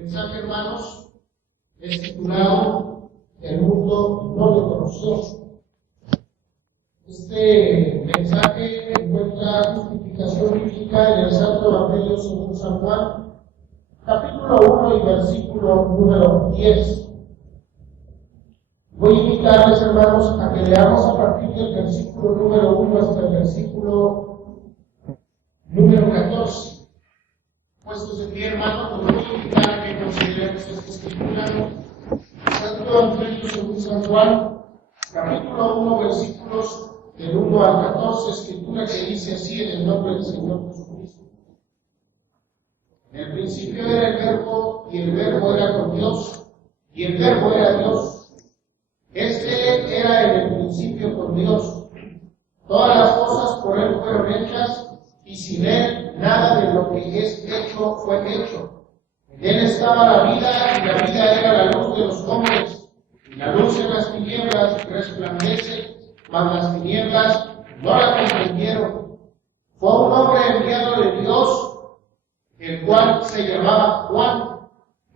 mensaje, hermanos, es titulado "El mundo no le conoció". Este mensaje encuentra justificación bíblica en el Santo Evangelio según San Juan, capítulo 1 y versículo número 10. Voy a invitarles, hermanos, a que leamos a partir del versículo número 1 hasta el versículo número 14. Puestos en pie, hermanos, los voy a invitar a que consideremos esta escritura. Santo Evangelio según San Juan, capítulo 1, versículos del 1 al 14, escritura que dice así en el nombre del Señor Jesucristo. En el principio era el Verbo, y el Verbo era con Dios, y el Verbo era Dios. Este era en el principio con Dios. Todas las cosas por Él fueron hechas, y sin Él nada de lo que es hecho fue hecho. En Él estaba la vida, y la vida era la luz de los hombres. Y la luz en las tinieblas resplandece, mas las tinieblas no la comprendieron. Fue un hombre enviado de Dios, el cual se llamaba Juan.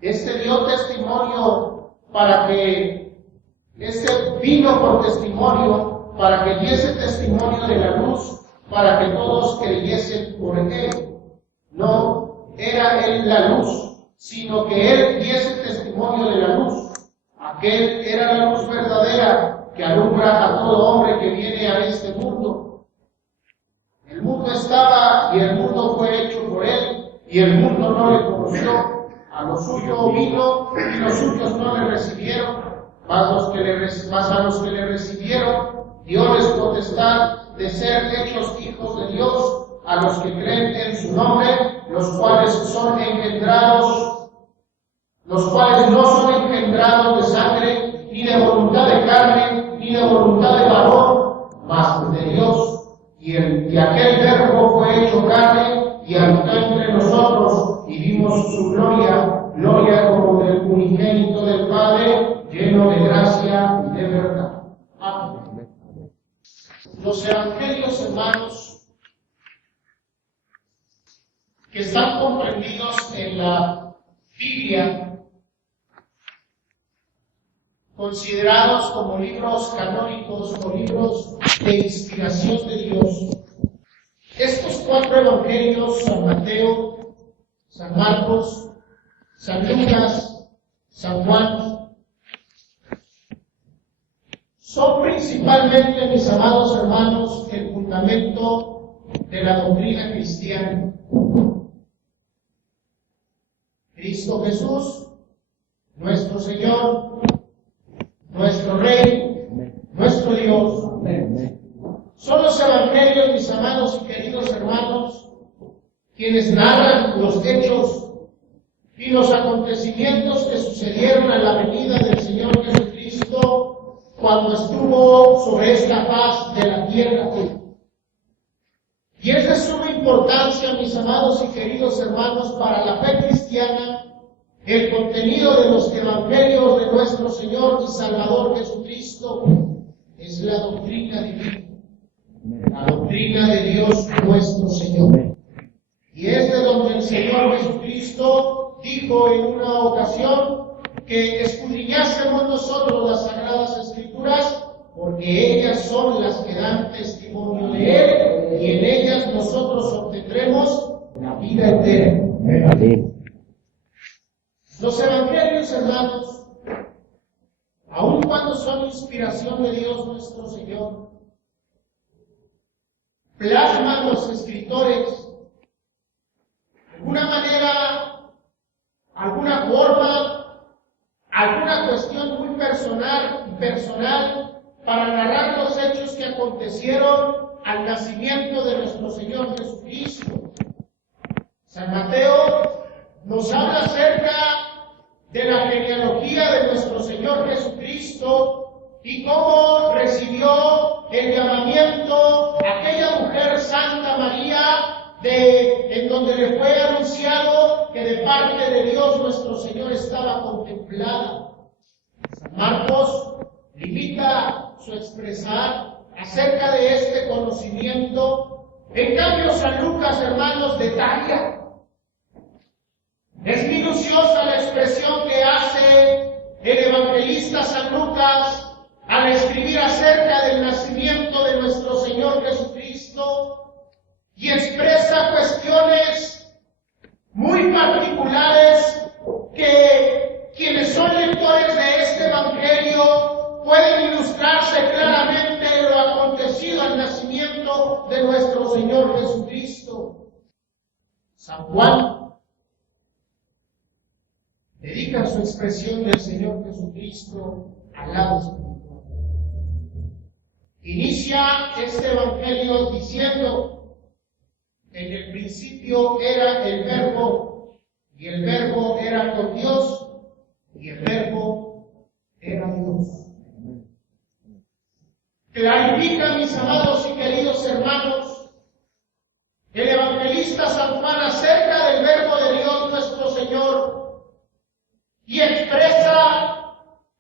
Este dio testimonio vino por testimonio, para que diese testimonio de la luz, para que todos creyesen por él. No era él la luz, sino que él diese testimonio de la luz. Aquel era la luz verdadera, que alumbra a todo hombre que viene a este mundo. El mundo estaba, y el mundo fue hecho por él, y el mundo no le conoció. A lo suyo vino, y los suyos no le recibieron. Mas a los que le recibieron, dioles potestad de ser hechos hijos de Dios, a los que creen en su nombre, los cuales no son engendrados de sangre, ni de voluntad de carne, ni de voluntad de varón, mas de Dios. Y aquel Verbo fue hecho carne, y habitó entre nosotros, y vimos su gloria como del unigénito del Padre, lleno de gracia y de verdad. Amén. Los evangelios, hermanos, que están comprendidos en la Biblia, considerados como libros canónicos o libros de inspiración de Dios, estos 4 evangelios, San Mateo, San Marcos, San Lucas, San Juan, son principalmente, mis amados hermanos, el fundamento de la doctrina cristiana. Cristo Jesús, nuestro Señor, nuestro Rey, nuestro Dios. Son los evangelios, mis amados y queridos hermanos, quienes narran los hechos y los acontecimientos que sucedieron a la venida del Señor Jesucristo cuando estuvo sobre esta faz de la tierra. Y es de suma importancia, mis amados y queridos hermanos, para la fe cristiana, el contenido de los evangelios de nuestro Señor y Salvador Jesucristo. Es la doctrina divina, la doctrina de Dios nuestro Señor. Y es de donde el Señor Jesucristo dijo en una ocasión que escudriñásemos nosotros las Sagradas Escrituras, porque ellas son las que dan testimonio de Él, y en ellas nosotros obtendremos la vida eterna. Los evangelios, hermanos, aun cuando son inspiración de Dios nuestro Señor, plasman los escritores de alguna manera, alguna forma, alguna cuestión muy personal para narrar los hechos que acontecieron al nacimiento de nuestro Señor Jesucristo. San Mateo nos habla acerca de la genealogía de nuestro Señor Jesucristo y cómo recibió el llamamiento aquella mujer Santa María, en donde le fue anunciado que de parte de Dios nuestro Señor estaba contemplada. San Marcos limita su expresar acerca de este conocimiento. En cambio, San Lucas, hermanos, detalla Es minuciosa la expresión que hace el evangelista San Lucas al escribir acerca del nacimiento de nuestro Señor Jesucristo y expresa cuestiones muy particulares que quienes son lectores de este evangelio pueden ilustrarse claramente en lo acontecido al nacimiento de nuestro Señor Jesucristo. San Juan dedica su expresión del Señor Jesucristo al lado espiritual. Inicia este evangelio diciendo: en el principio era el Verbo, y el Verbo era con Dios, y el Verbo era Dios. Clarifica, mis amados y queridos hermanos, el evangelista San Juan acerca del Verbo de Dios nuestro Señor, y expresa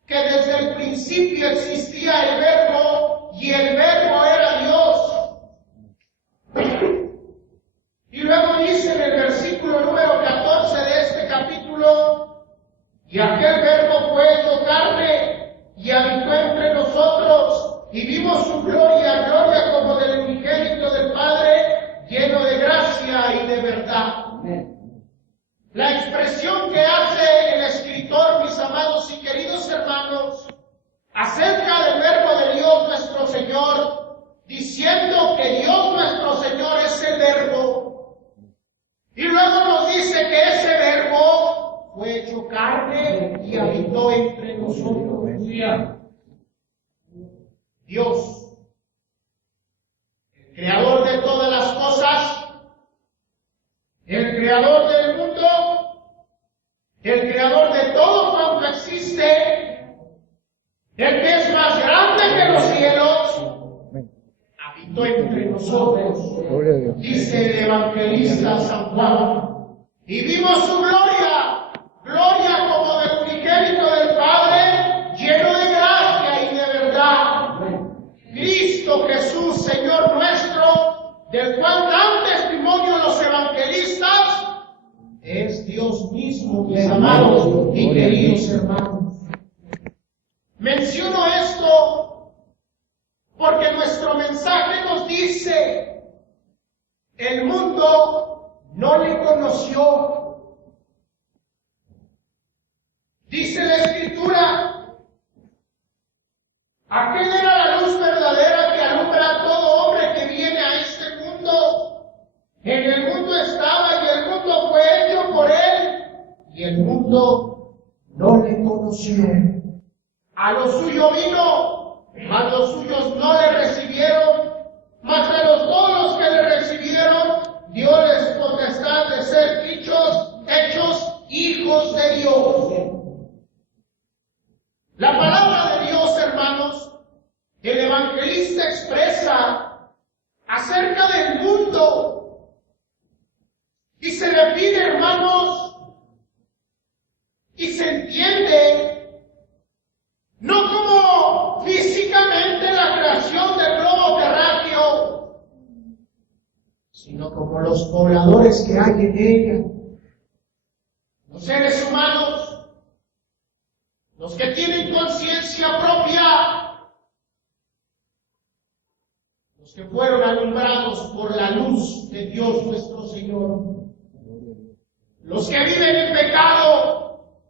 que desde el principio existía el Verbo, y el Verbo era Dios. Y luego dice en el versículo número 14 de este capítulo: y aquel Verbo fue hecho carne y habitó entre nosotros, y vimos su gloria, gloria como del unigénito del Padre, lleno de gracia y de verdad. La expresión que hace el escritor, mis amados y queridos hermanos, acerca del Verbo de Dios nuestro Señor, diciendo que Dios nuestro Señor es el Verbo, y luego nos dice que ese Verbo fue hecho carne y habitó entre nosotros. Dios, el creador de todas las cosas, el creador del mundo, el creador de todo cuanto existe, el que es más grande que los cielos, habitó entre nosotros, dice el evangelista San Juan, y vimos su gloria, gloria como del unigénito del Padre, lleno de gracia y de verdad. Cristo Jesús, Señor nuestro, del cual dan testimonio los evangelistas, es Dios mismo, mis amados y queridos hermanos. Menciono esto porque nuestro mensaje nos dice: el mundo no le conoció. Dice la Escritura: aquel era la luz verdadera que alumbra a todo hombre que viene a este mundo. En el mundo estaba y el mundo fue hecho por él, y el mundo no le conoció. A lo suyo vino, mas los suyos no le recibieron, mas a todos los que le recibieron, dióles potestad de ser hechos hijos de Dios. La palabra de Dios, hermanos, el evangelista expresa acerca del mundo, y se le pide, hermanos, y se entiende, no como físicamente la creación del globo terráqueo, sino como los pobladores que hay en ella, los seres humanos, los que tienen conciencia propia, los que fueron alumbrados por la luz de Dios nuestro Señor, los que viven en pecado,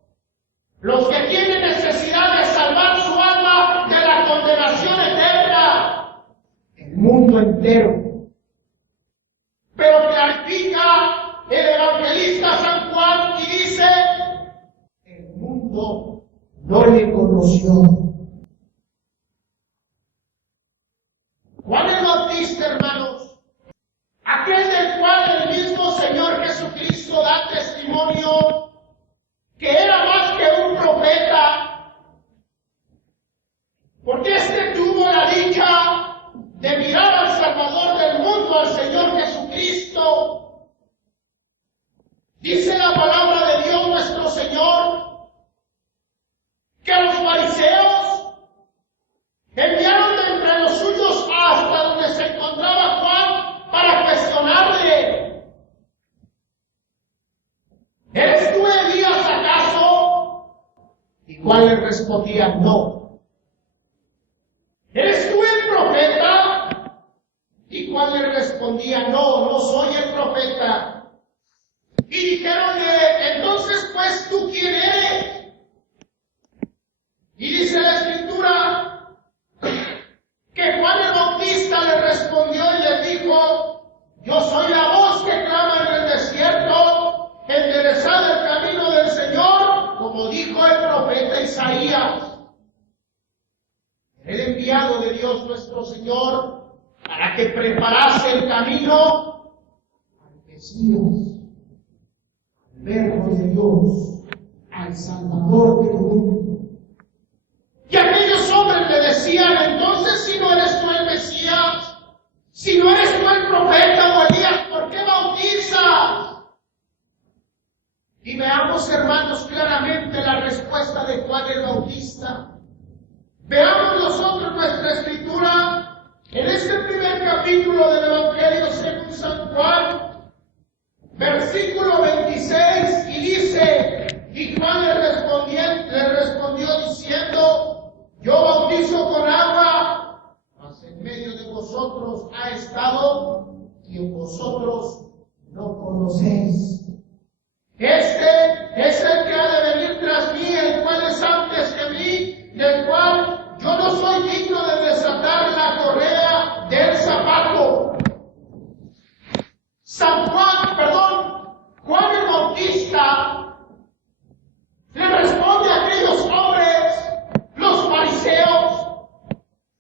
los que tienen necesidad de salvar su alma de la condenación eterna, el mundo entero. Pero clarifica el evangelista San Juan y dice: el mundo no le conoció. Juan el Bautista, hermanos, aquel del cual el mismo Señor Jesucristo da testimonio que era más que un profeta, porque este tuvo la dicha de mirar al Salvador del mundo, al Señor Jesucristo. Dice la palabra de Dios nuestro Señor que los fariseos Juan le respondía, no. ¿Eres tú el profeta? Y Juan le respondía, no, no soy el profeta. Y dijeronle, entonces pues, ¿tú quién eres? Y dice la Escritura que Juan el Bautista le respondió y le dijo, yo soy la voz que clama en el desierto, enderezad el camino del Señor, como dijo el profeta Isaías. El enviado de Dios nuestro Señor para que preparase el camino al Mesías, al Verbo de Dios, al Salvador del mundo. Y aquellos hombres le decían, entonces si no eres tú el Mesías, si no eres tú el profeta o Elías, ¿por qué bautizas? Y veamos, hermanos, claramente la respuesta de Juan el Bautista. Veamos nosotros nuestra Escritura en este primer capítulo del Evangelio según San Juan, versículo 26, y dice, y Juan le respondió diciendo, yo bautizo con agua, mas en medio de vosotros ha estado quien vosotros no conocéis. Este es el que ha de venir tras mí, el cual es antes que mí, del cual yo no soy digno de desatar la correa del zapato. Juan el Bautista le responde a aquellos hombres, los fariseos,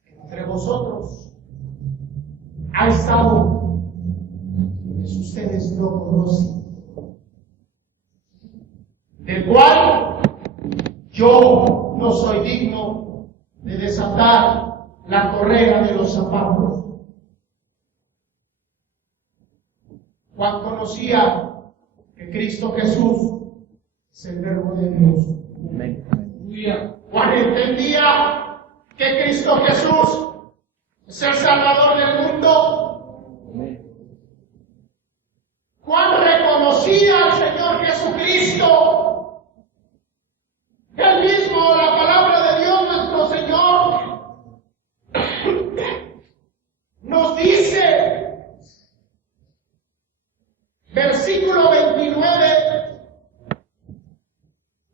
entre vosotros ha estado quienes ustedes no conocen, del cual yo no soy digno de desatar la correa de los zapatos. Juan conocía que Cristo Jesús es el Verbo de Dios. Juan entendía que Cristo Jesús es el Salvador del mundo. Juan reconocía al Señor Jesucristo. Él mismo, la palabra de Dios, nuestro Señor, nos dice, versículo 29,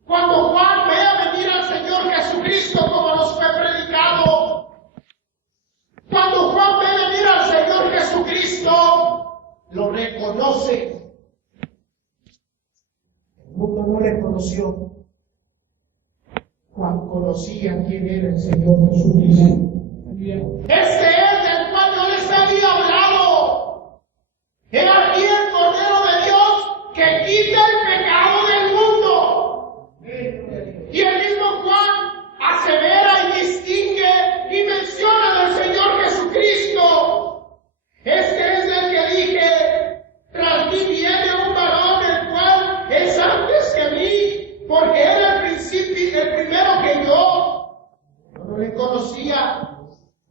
cuando Juan ve a venir al Señor Jesucristo como nos fue predicado, cuando Juan ve a venir al Señor Jesucristo, lo reconoce. El mundo no le conoció. Juan conocía quién era el Señor Jesucristo. Este es del cual yo les había hablado. Era aquí el Cordero de Dios que quita el pecado del mundo. Y el mismo Juan asevera y distingue y menciona del Señor Jesucristo. Este es el que dije, tras mí viene un varón el cual es antes que mí, porque era el primero que yo no le conocía,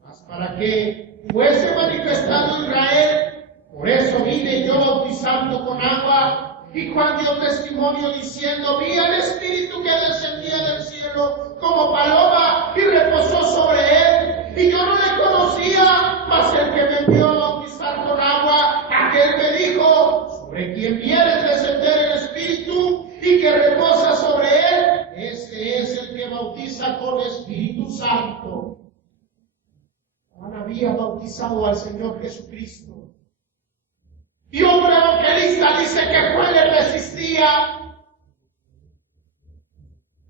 mas para que fuese manifestado Israel. Por eso vine yo bautizando con agua, y Juan dio testimonio diciendo, vi al Espíritu que descendía del cielo como paloma y reposó sobre él, y yo no le conocía, mas el que me envió a bautizar con agua, aquel me dijo, sobre quien vieres descender el Espíritu y que reposa sobre él, este es el que bautiza con Espíritu Santo. Juan había bautizado al Señor Jesucristo. Y otro evangelista dice que Juan le resistía.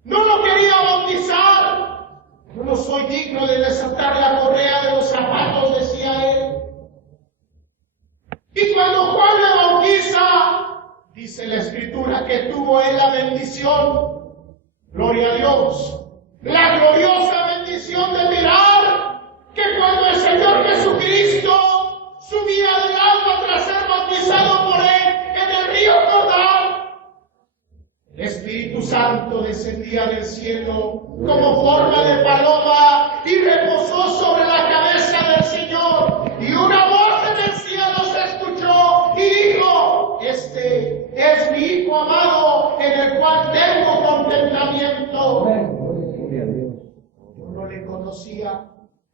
No lo quería bautizar. Yo no soy digno de desatar la correa de los zapatos, decía él. Y cuando Juan le bautiza, dice la Escritura que tuvo él la bendición, gloria a Dios, la gloriosa bendición de mirar que cuando el Señor Jesucristo subía del agua tras ser bautizado por él en el río Jordán, el Espíritu Santo descendía del cielo como forma de paloma y reposó sobre la cabeza del Señor, y una voz en el cielo se escuchó y dijo, este es mi Hijo amado en el cual tengo contentamiento. reconocía.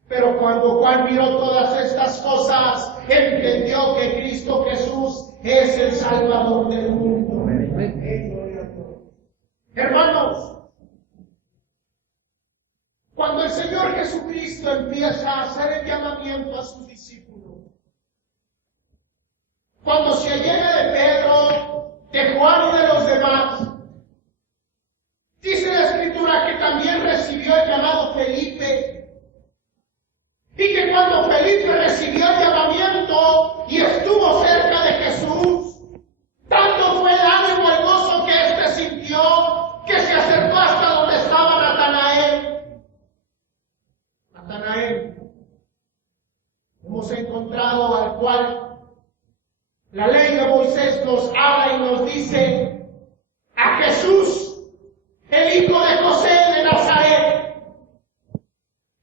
Pero cuando Juan miró todas estas cosas, entendió que Cristo Jesús es el Salvador del mundo. Hermanos, cuando el Señor Jesucristo empieza a hacer el llamamiento a sus discípulos, cuando se allega de Pedro, de Juan y de los demás, dice la Escritura que también recibió el llamado Felipe, y que cuando Felipe recibió el llamamiento y estuvo cerca de Jesús, tanto fue el ánimo, el gozo que éste sintió, que se acercó hasta donde estaba Natanael. Natanael, hemos encontrado al cual la ley de Moisés nos habla y nos dice a Jesús, el hijo de José de Nazaret.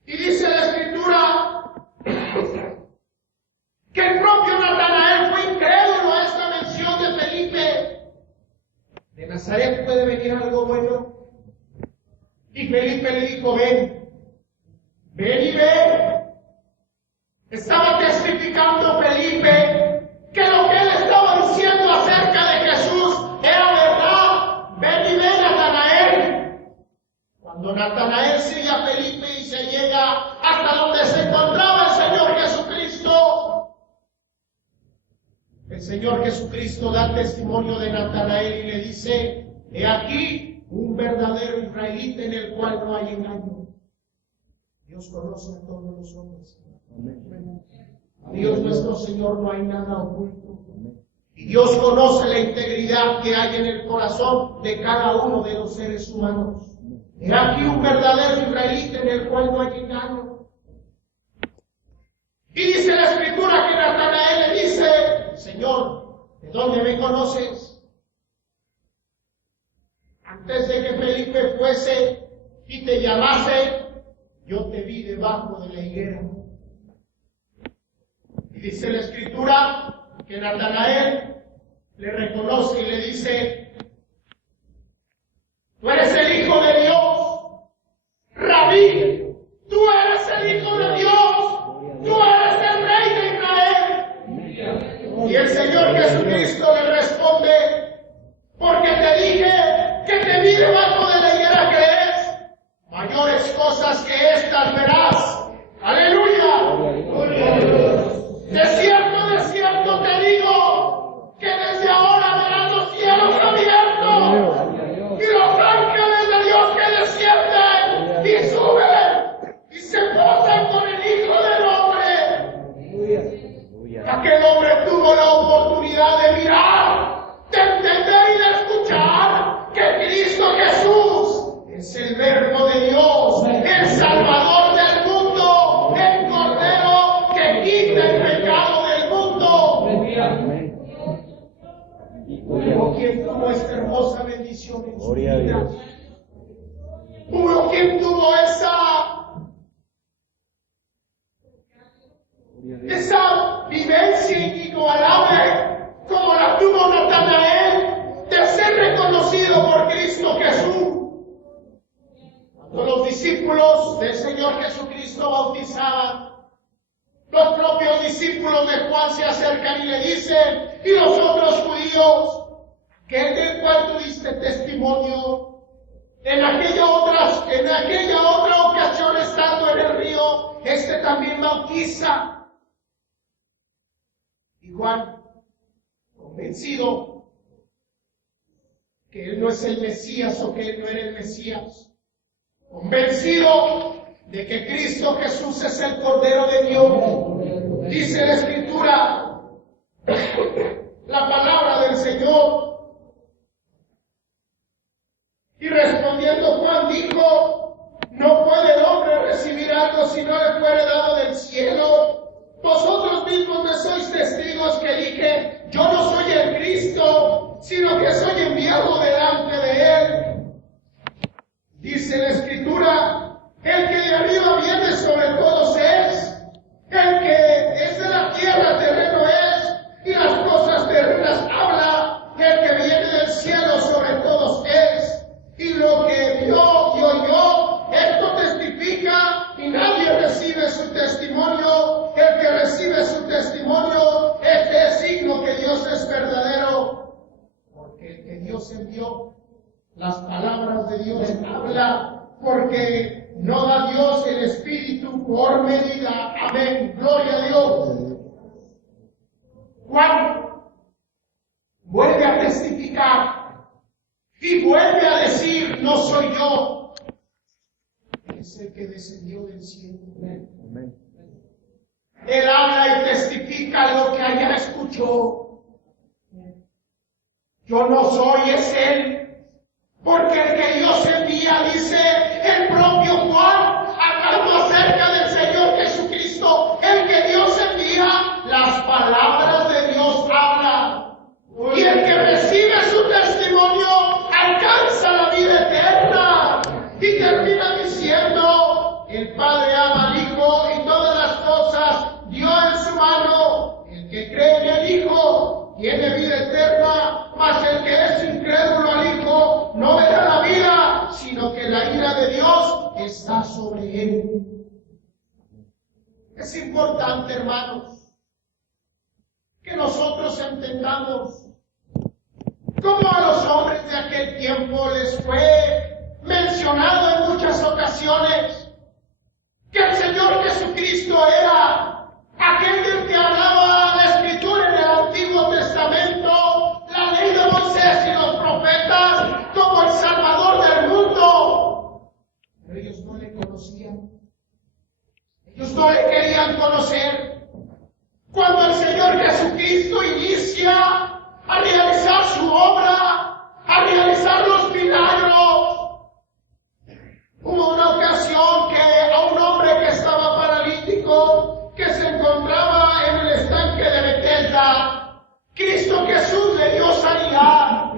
Y dice la Escritura que el propio Natanael fue incrédulo a esta mención de Felipe. ¿De Nazaret puede venir algo bueno? Y Felipe le dijo, ven y ve. Estaba testificando Felipe que lo que él estaba diciendo acerca de Jesús era verdad. Ven y ve, Natanael. Cuando Natanael sigue a Felipe y se llega hasta donde se encontraba el Señor Jesucristo, el Señor Jesucristo da testimonio de Natanael y le dice, he aquí un verdadero israelita en el cual no hay engaño. Dios conoce a todos los hombres. A Dios nuestro Señor no hay nada oculto. Y Dios conoce la integridad que hay en el corazón de cada uno de los seres humanos. He aquí un verdadero israelita en el cual no hay engaño. Y dice la Escritura que Natanael le dice, Señor, ¿de dónde me conoces? Antes de que Felipe fuese y te llamase, yo te vi debajo de la higuera. Y dice la Escritura que Natanael le reconoce y le dice, tú eres el Hijo de Dios, Rabí, tú eres el Hijo de Dios, tú eres el Rey de Israel. Y el Señor Jesucristo le responde, porque te dije que te vi debajo de la higuera, ¿crees? Mayores cosas que estas verás. ¡Aleluya! ¡Gloria a Dios! De cierto te digo que desde ahora verás los cielos abiertos y los ángeles de Dios que descienden y suben y se posan con el Hijo del Hombre. Aquel hombre tuvo la oportunidad de mirar, de entender y de escuchar que Cristo Jesús es el Verbo de Dios, el Salvador del mundo, el Cordero que quita el pecado del mundo. Hubo quien tuvo esta hermosa bendición en su vida. Hubo quien tuvo esa vivencia inigualable como la tuvo Natanael, de ser reconocido por Cristo Jesús. Cuando los discípulos del Señor Jesucristo bautizaban, los propios discípulos de Juan se acercan y le dicen, y los otros judíos, aquel del cual tú diste testimonio, en aquella otra ocasión estando en el río, este también bautiza. Y Juan, convencido que él no es el Mesías o que él no era el Mesías, convencido de que Cristo Jesús es el Cordero de Dios, dice la Escritura, la palabra del Señor. Y respondiendo Juan dijo, no puede el hombre recibir algo si no le fuere dado del cielo. Vosotros mismos me sois testigos que dije, yo no soy el Cristo, sino que soy enviado delante de él. Dice la Escritura, el que de arriba viene sobre todos es, el que es de la tierra terreno es, y las cosas terrenas habla, el que viene del cielo sobre todos es, y lo que vio y oyó, esto testifica, y las palabras de Dios habla, porque no da Dios el Espíritu por medida. Amén. Gloria a Dios. Juan vuelve a testificar y vuelve a decir, no soy yo, es el que descendió del cielo. Amén. Él habla y testifica lo que allá escuchó. Yo no soy, es Él. Porque el que Dios envía, dice el propio Juan, hablando acerca del Señor Jesucristo, el que Dios envía, las palabras de Dios habla. Y el que recibe su testimonio alcanza la vida eterna. Y termina diciendo, el Padre ama al Hijo y todas las cosas dio en su mano. El que cree en el Hijo tiene vida eterna, mas el que es incrédulo al Hijo no verá la vida, sino que la ira de Dios está sobre él. Es importante, hermanos, que nosotros entendamos cómo a los hombres de aquel tiempo les fue mencionado en muchas ocasiones que el Señor Jesucristo era aquel del que hablaba la Escritura en el Antiguo Testamento, la ley de Moisés y los profetas, como el Salvador del mundo. Pero ellos no le conocían. Ellos no le querían conocer. Cuando el Señor Jesucristo inicia a realizar su obra, a realizar los milagros, hubo una ocasión que a un hombre que estaba paralítico, que se encontraba en el estanque de Bethesda, Cristo Jesús le dio sanidad.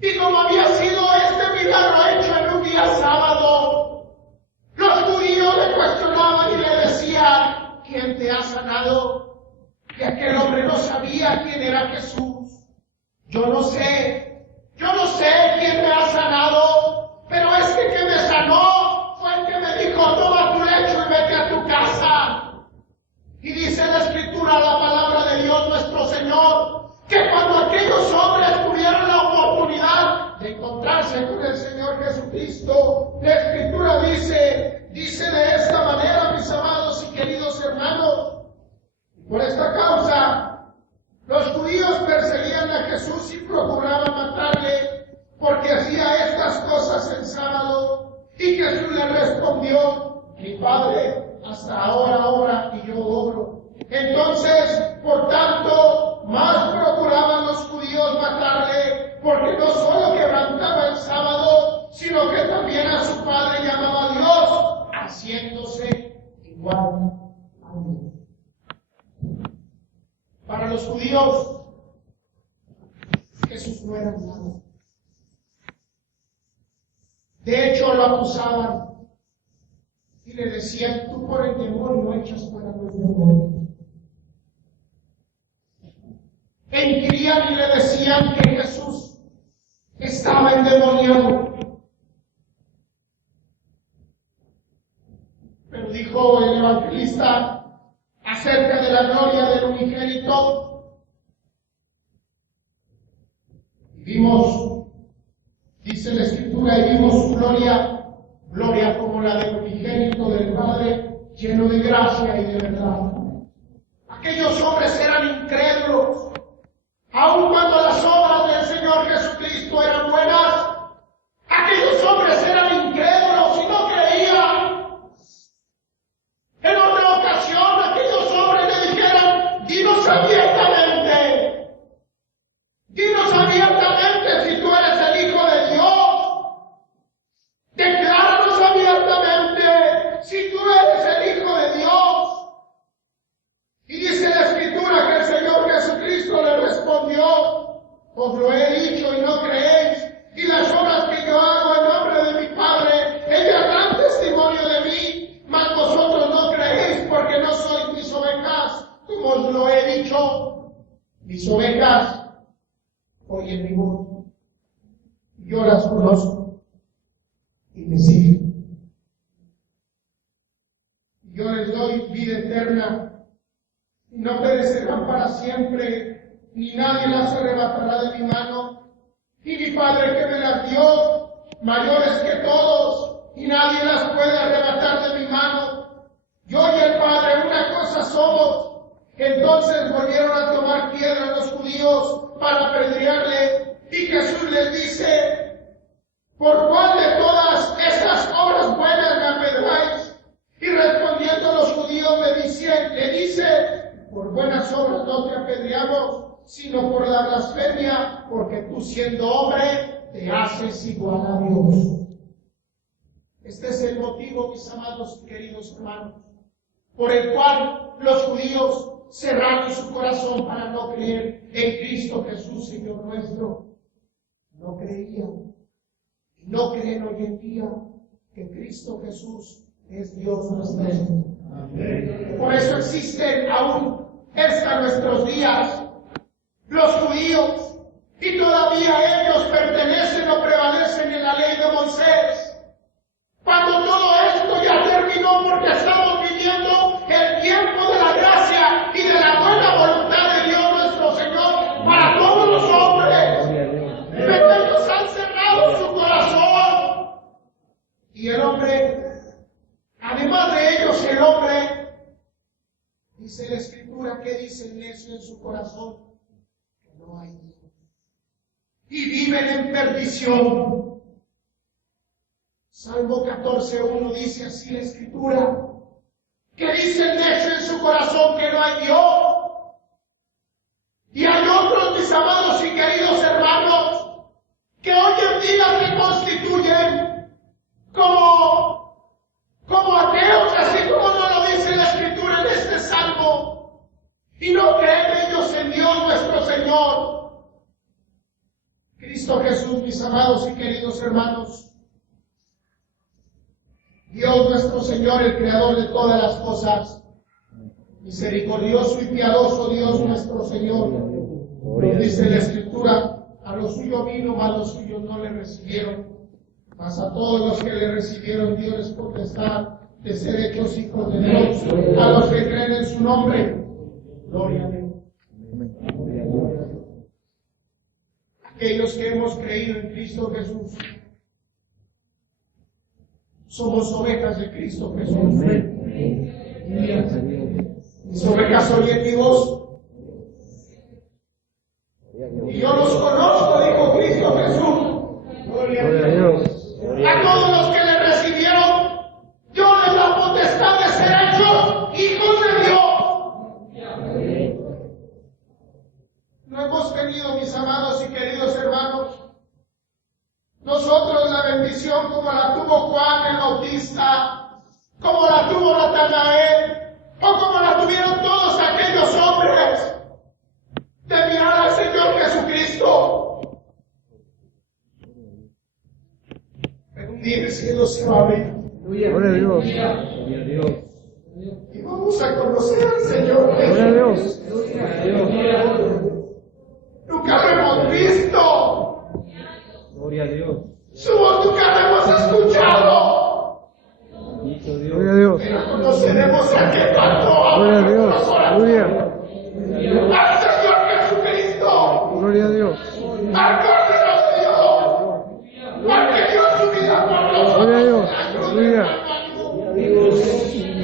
Y como había sido este milagro hecho en un día sábado, los judíos le cuestionaban y le decían, ¿quién te ha sanado? Y aquel hombre no sabía quién era Jesús. Yo no sé quién me ha sanado, pero este que me sanó fue el que me dijo, toma tu lecho y vete a tu casa. Y dice la Escritura, la palabra de Dios nuestro Señor, que cuando aquellos hombres tuvieron la oportunidad de encontrarse con el Señor Jesucristo, la Escritura dice de esta manera, mis amados y queridos hermanos, por esta causa, los judíos perseguían a Jesús y procuraban matarle, porque hacía estas cosas en sábado. Y Jesús le respondió, mi Padre hasta ahora ora y yo obro. Entonces, por tanto, más procuraban los judíos matarle, porque no solo quebrantaba el sábado, sino que también a su Padre llamaba a Dios, haciéndose igual a Dios. Para los judíos, Jesús no era nada. De hecho, lo acusaban y le decían, tú por el demonio echas fuera los demonios. E inquirían y le decían que Jesús estaba endemoniado. Pero dijo el evangelista acerca de la gloria del unigénito, y vimos, dice la Escritura, y vimos su gloria como la del unigénito del Padre, lleno de gracia y de verdad. Aquellos hombres eran incrédulos, aun cuando las obras del Señor Jesucristo eran buenas. Aquellos hombres eran incrédulos y no creían. En otra ocasión, aquellos hombres le dijeron, dinos abiertamente si tú eres el Hijo de Dios. Decláranos abiertamente si tú eres el Hijo de Dios. Y dice la Escritura que el Señor Jesucristo le respondió, os lo he dicho y no creéis, y las obras que yo hago en nombre de mi Padre, ellas dan testimonio de mí, mas vosotros no creéis porque no sois mis ovejas, como os lo he dicho. Mis ovejas oyen mi voz, yo las conozco y me siguen. Yo les doy vida eterna, y no perecerán para siempre, ni nadie las arrebatará de mi mano. y mi Padre que me las dio, mayores que todos, y nadie las puede arrebatar de mi mano. Yo y el Padre una cosa somos. Entonces volvieron a tomar piedra los judíos para apedrearle, y Jesús les dice: ¿por cuál de todas estas obras buenas me apedreáis? Y respondiendo los judíos le dice: por buenas obras no te apedreamos, sino por la blasfemia, porque tú siendo hombre te haces igual a Dios. Este es el motivo, mis amados y queridos hermanos, por el cual los judíos cerraron su corazón para no creer en Cristo Jesús, Señor nuestro. No creían y no creen hoy en día que Cristo Jesús es Dios nuestro. Por eso existen aún hasta nuestros días los judíos, y todavía ellos pertenecen o prevalecen en la ley de Moisés. Cuando todo esto ya terminó, porque estamos viviendo el tiempo de la gracia y de la buena voluntad de Dios nuestro Señor para todos los hombres. Pero ellos han cerrado su corazón. Y el hombre, además de ellos, el hombre, dice la Escritura, que dice el necio en su corazón: que no hay Dios. Y viven en perdición. Salmo 14:1 dice así la Escritura, que dice el necio en su corazón que no hay Dios. Y hay otros, mis amados y queridos hermanos, que hoy en día se constituyen como ateos, así como no lo dice la Escritura en este Salmo, y no creen ellos en Dios nuestro Señor. Cristo Jesús, mis amados y queridos hermanos, Dios nuestro Señor, el Creador de todas las cosas, misericordioso y piadoso Dios nuestro Señor, nos dice la Escritura: a los suyos vino, mas los suyos no le recibieron, mas a todos los que le recibieron dio les potestad de ser hechos hijos de Dios, a los que creen en su nombre. Gloria a Dios. Aquellos que hemos creído en Cristo Jesús, somos ovejas de Cristo Jesús. Mis ovejas oyen mi voz, y yo los conozco, dijo Cristo Jesús. Gloria a Dios. A todos los que le recibieron, yo les da potestad de ser hechos hijos de Dios. No hemos tenido, mis amados y queridos hermanos, nosotros la bendición como la tuvo Juan el Bautista, como la tuvo Natanael, o como la tuvieron todos aquellos hombres, de mirar al Señor Jesucristo. Pero un día el cielo se va a abrir. Gloria a Dios. Gloria a Dios. Y vamos a conocer al Señor Jesús. Gloria a Dios. Gloria a Dios. Nunca lo hemos visto. Gloria a Dios. Su voz nunca la hemos escuchado. Gloria a Dios. Pero conoceremos a qué tanto Gloria a ama Dios. nuestro corazón. Gloria. Al Señor Jesucristo. Gloria a Dios. Al Cordero de Dios. Al que dio su vida por nosotros. Gloria a Dios. Gloria.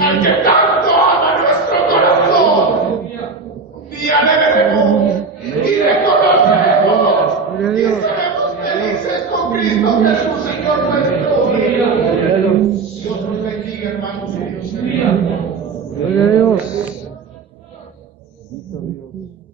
Al que tanto ama nuestro corazón. Un día le veremos y reconoceremos. Gloria a Y Dios. seremos felices con Cristo Jesús, Señor nuestro. Gloria a Dios. Dios nos bendiga, hermanos, y Dios bendiga. Gloria a Dios.